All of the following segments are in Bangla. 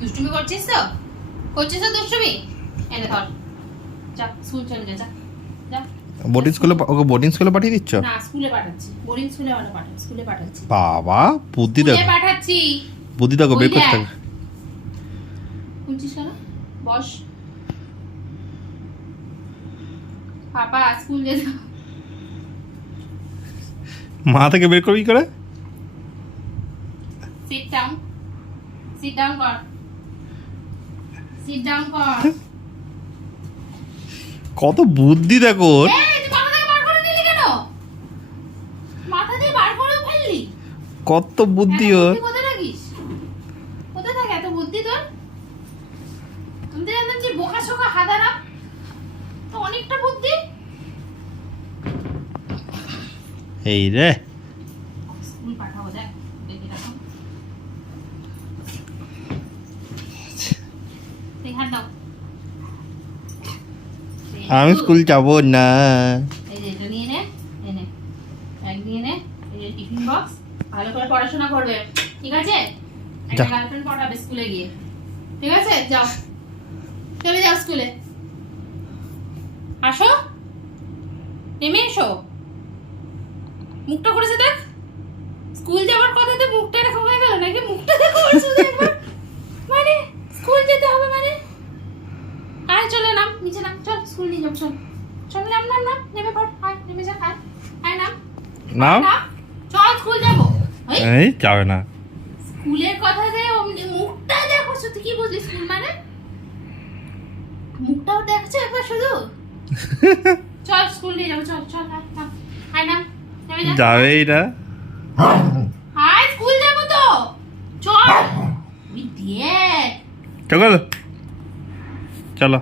দুষ্টুমি করছিস তো? করছিস তো দুষ্টুমি? এনে ধর, যা স্কুল চলে যা, যা। বোর্ডিং স্কুলে, ওকে বোর্ডিং স্কুলে পাঠিয়ে দিচ্ছ? না, স্কুলে পাঠাচ্ছি। বোর্ডিং স্কুলে স্কুলে পাঠাচ্ছি। বাবা বুদ্ধি স্কুলে দেখো, পাঠাচ্ছি। বুদ্ধি দেখো, বের করতে হবে। শুনছিস কেন? বস। পাপা স্কুল যেতে। মা থেকে বের করবি করে? সিট ডাউন, সিট ডাউন কর, সিট ডাউন কর। কত বুদ্ধি দেখো ওর। এই, তুই মাথা থেকে বার করে নিলি কেন? মাথা দিয়ে বার করে ফেললি? কত বুদ্ধি এত ওর। বুদ্ধি কোথায় রাখিস? কোথায় থাকে এত বুদ্ধি তোর? তুমি তো জানতাম যে বোকা শোকা হাদারাম, তো অনেকটা বুদ্ধি। এই রে, স্কুল পাঠাবো, দেখ দেখে রাখো। এই হাত দাও। আমি স্কুল যাব না। এই যে এটা নিয়ে নে, এনে ব্যাগ নিয়ে নে, এই যে টিফিন বক্স। ভালো করে পড়াশোনা করবে, ঠিক আছে? একটা গার্লফ্রেন্ড পড়াবে স্কুলে গিয়ে, ঠিক আছে? যাও, চলে যাও স্কুলে। আসো, নেমে এসো। মুখটা করেছে দেখ, স্কুল যাওয়ার কথাতে মুখটা এরকম হয়ে গেল নাকি? মুখটা দেখো ওর শুধু একবার। মানে স্কুল যেতে হবে মানে? আয় চলে নাম, নিচে নাম, চল স্কুল নিয়ে যাও, চল চল, নাম নাম নাম, নেমে পড়, আয় নেমে যা, আয় আয় নাম নাম? নাম, চল স্কুল যাবো। এই যাবে না। স্কুলের কথাতে অমনি মুখটা দেখো, শুধু কি বুঝলি স্কুল মানে? মুখটাও দেখছো একবার শুধু। চল স্কুল নিয়ে যাবো, চল চল, আয় নাম, আয় নাম, নেমে যা, যাবেই না। আয় স্কুল যাবো তো, চল। ওই দেখ, চলো চলো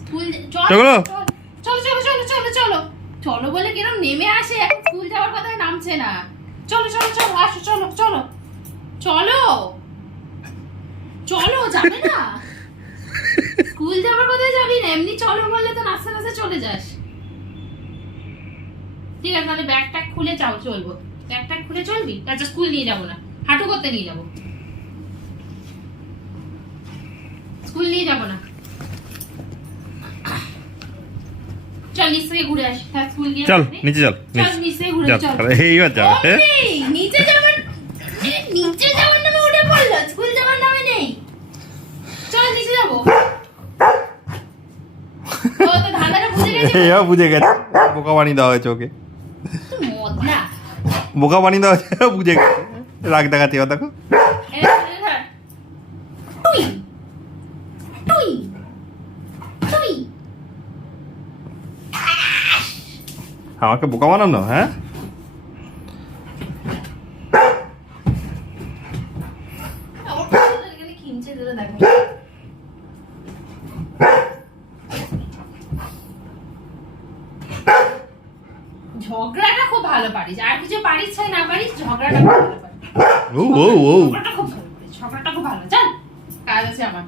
স্কুল চল, চলো। চলো চলো চলো চলো চলো চলো বলে কিরম নেমে আসে, এখন স্কুল যাওয়ার কথায় নামছে না। চলো চলো চলো, আসো, চলো চলো চলো চলো, যাবে না? স্কুল যাওয়ার কথায় যাবি না, এমনি চলো বললে তো নাচতে নাচতে চলে যাস। ঠিক আছে, তাহলে ব্যাগ ট্যাগ খুলে যাও, চলবো। ব্যাগ ট্যাগ খুলে চলবি? আচ্ছা স্কুল নিয়ে যাবো না, হাঁটু করতে নিয়ে যাবো। স্কুল নিয়ে যাবো না, চল নিচ থেকে ঘুরে আসি। হ্যাঁ স্কুল গিয়ে চল আসবি? নিচে চল, চল নিচ থেকে ঘুরে চল, চল। এইবার যাবে। অমনি, নিচে যাবার, নিচে যাবার নামে উঠে পড়লো, স্কুল যাবার নামে নেই। চল নিচে যাবো। ও তো ধাঁধাটা বুঝে গেছে। এবার বুঝে গেছে, বোকা বানিয়ে দেওয়া হয়েছে ওকে, তুই মদ না। বোকা বানিয়ে দেওয়া হয়েছে, বুঝে গেছে। রাগ দেখাচ্ছে, এবার দেখো। এই ধর। তুই তুই তুই আমাকে বোকা বানানো, হ্যাঁ? আমার পাশে এখানে খিমচে দিলে দেখো। ঝগড়াটা খুব ভালো পারিস, আর কিছু পারিস চাই না পারিস, ঝগড়াটা খুব ভালো পারিস। ও ও ও ঝগড়াটা খুব ভালো পারিস, ঝগড়াটা খুব ভালো। চল, কাজ আছে আমার।